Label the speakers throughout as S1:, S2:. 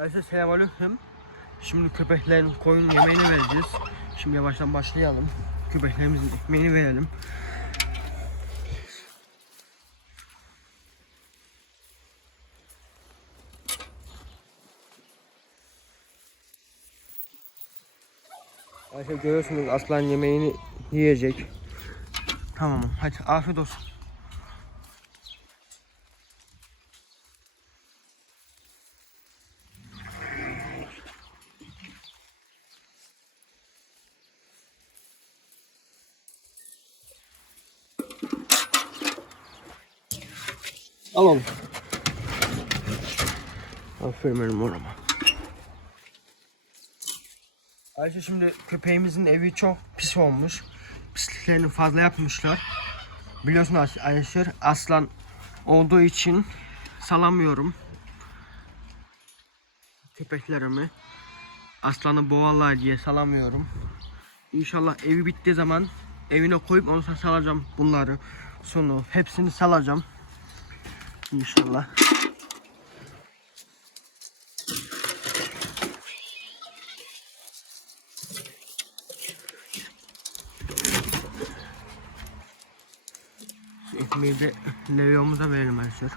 S1: Herkese selamünaleyküm. Şimdi köpeklerin koyun yemeğini vereceğiz. Şimdi yavaştan başlayalım. Köpeklerimizin ekmeğini verelim. Arkadaşlar görüyorsunuz aslan yemeğini yiyecek. Tamam hadi afiyet olsun. Al onu. Aferin benim orama. Ayşe şimdi köpeğimizin evi çok pis olmuş. Pisliklerini fazla yapmışlar. Biliyorsun Ay- Ayşe aslan olduğu için salamıyorum. Köpeklerimi aslanı boğarlar diye salamıyorum. İnşallah evi bittiği zaman evine koyup onu salacağım bunları. Sonu hepsini salacağım. İnşallah. Şu ekmeği de Leo'muza verelim arkadaşlar.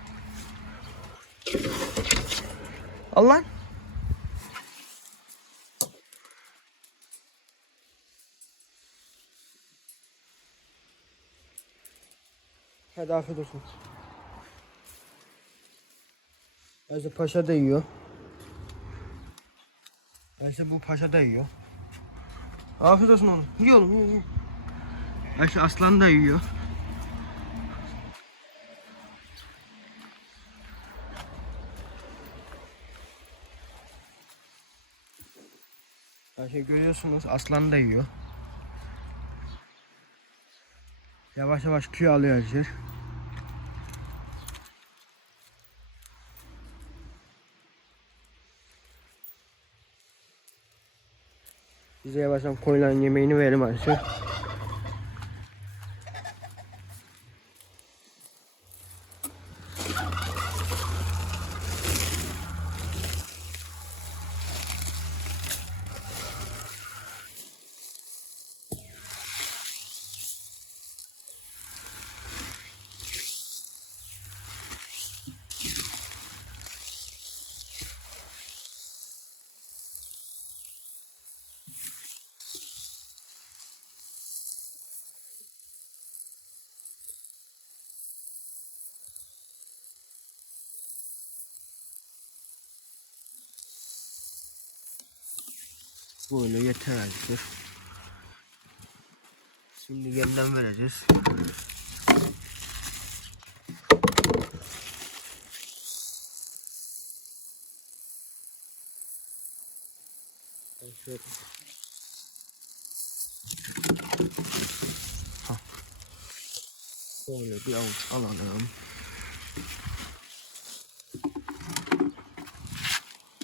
S1: Al lan. Hadi afiyet olsun. Ayşe paşa da yiyor. Ayşe bu paşa da yiyor. Afiyet olsun oğlum. Yiyor oğlum yiyor, yiyor. Ayşe aslan da yiyor. Ayşe görüyorsunuz aslan da yiyor. Yavaş yavaş kilo alıyor Ayşe. Bize yavaştan koyulan yemeğini verelim Ayşe. Böyle yeter Ayşe. Şimdi yeniden vereceğiz. Ayşe. Ha. Böyle bir avuç alalım.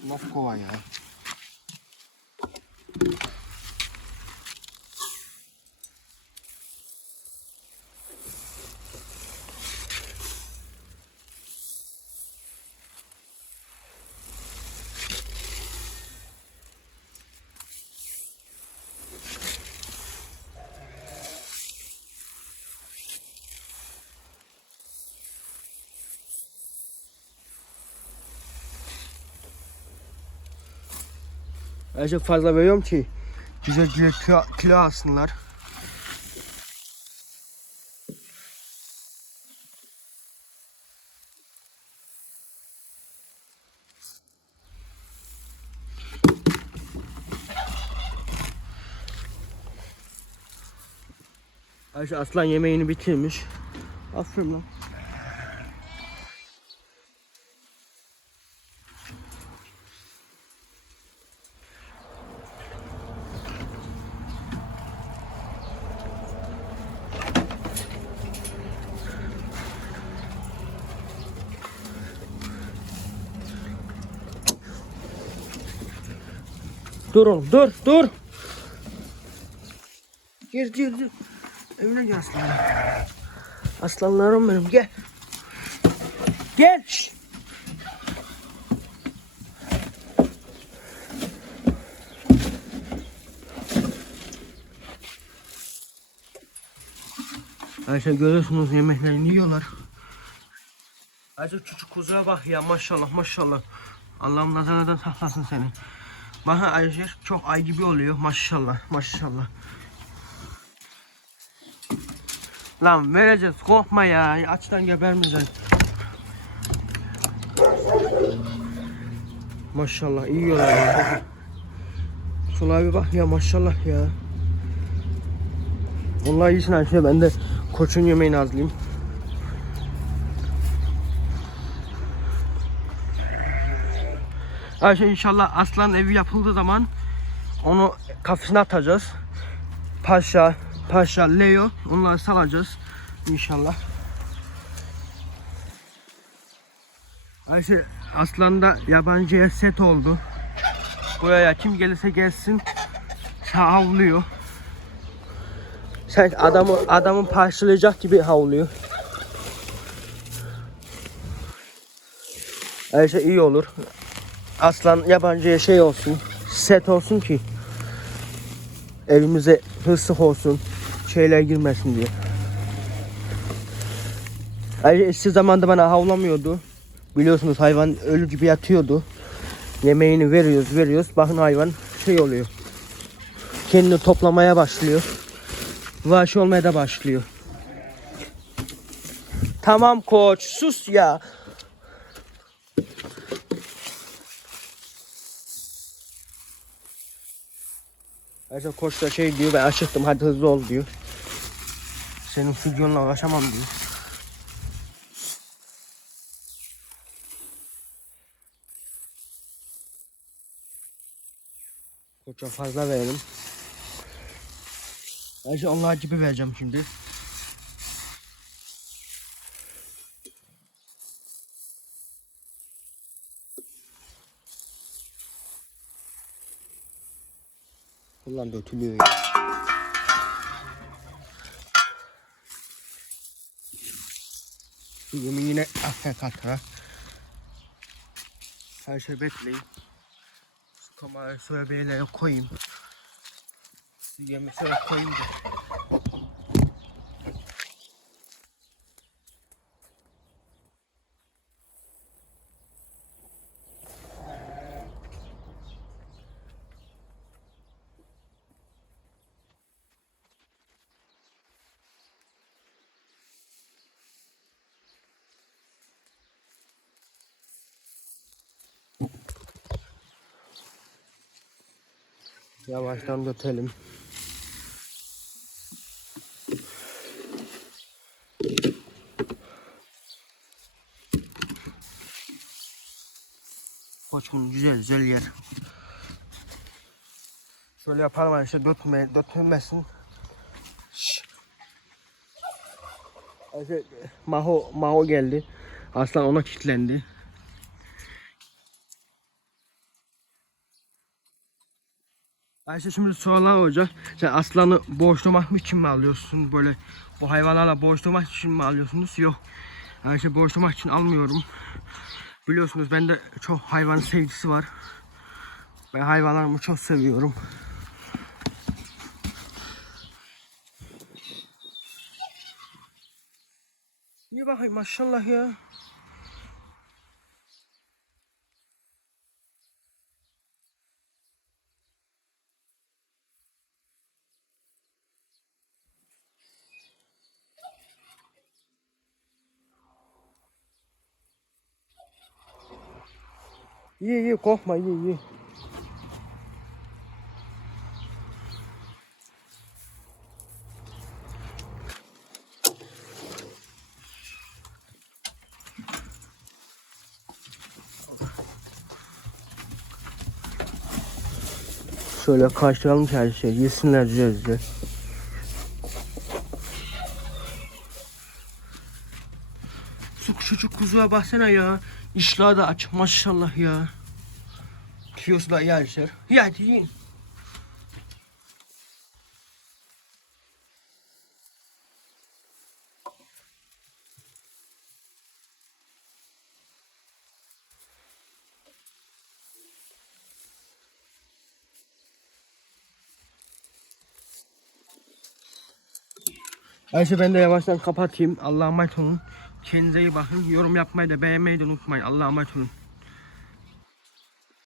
S1: Moskova ya. Acaba fazla veriyorum ki güzel güzel kilo, kilo alsınlar. Ayşe aslan yemeğini bitirmiş. Aferin lan. Dur oğlum dur dur. Gir gir gir. Evine gel aslanım. Aslanlarım benim gel. Gel. Şişt. Arkadaşlar görüyorsunuz yemeklerini yiyorlar. Ayrıca küçük kuzuya bak ya maşallah maşallah. Allah'ım nazarından saklasın seni. Bakın Ayşe çok ay gibi oluyor maşallah maşallah. Lan vereceğiz korkma ya açtan gebermeyeceksin. Maşallah iyi yiyorlar ya. Şuna bir bak ya maşallah ya. Vallahi iyisin Ayşe ben de koçun yemeğini azlayayım. Ayşe inşallah aslan evi yapıldığı zaman onu kafesine atacağız. Paşa, Paşa, Leo onları salacağız inşallah. Ayşe aslan da yabancıya set oldu. Buraya kim gelirse gelsin havlıyor. Sen adamı adamı parçalayacak gibi havlıyor. Ayşe iyi olur. Aslan yabancıya şey olsun, set olsun ki evimize hırsızlık olsun, şeyler girmesin diye. Ayşe eski zamanda bana havlamıyordu. Biliyorsunuz hayvan ölü gibi yatıyordu. Yemeğini veriyoruz, veriyoruz. Bakın hayvan şey oluyor. Kendini toplamaya başlıyor. Vahşi olmaya da başlıyor. Tamam koç, sus ya. Ayrıca koç da şey diyor ben açıktım hadi hızlı ol diyor. Senin stüdyonla uğraşamam diyor. Koça fazla verelim. Ayrıca onlar gibi vereceğim şimdi. Ulan dökülüyor ya. Suyumu yine arka katına. Her şey bekleyin. Şu kamerayı şöyle bir koyayım. Suyumu şöyle koyayım da. Yavaştan dötelim. Koçum güzel güzel yer. Şöyle yapalım işte dötme. Ayşe, Maho, Maho geldi. Aslan ona kilitlendi. Ayşe şimdi sorular olacak. Sen aslanı boğuşturmak için mi alıyorsun? Böyle bu hayvanlarla boğuşturmak için mi alıyorsunuz? Yok. Ayşe boğuşturmak için almıyorum. Biliyorsunuz bende çok hayvan sevgisi var. Ben hayvanlarımı çok seviyorum. İyi bakayım maşallah ya. İyi iyi korkma iyi iyi. Şöyle karşılayalım her şey. Yesinler güzel güzel. Şu küçücük kuzuya baksana ya. İşler de aç maşallah ya. Ayşer. İyi hadi yiyin. Ayşe ben de yavaştan kapatayım. Allah'a emanet olun. Kendinize iyi bakın. Yorum yapmayı da beğenmeyi de unutmayın. Allah'a emanet olun.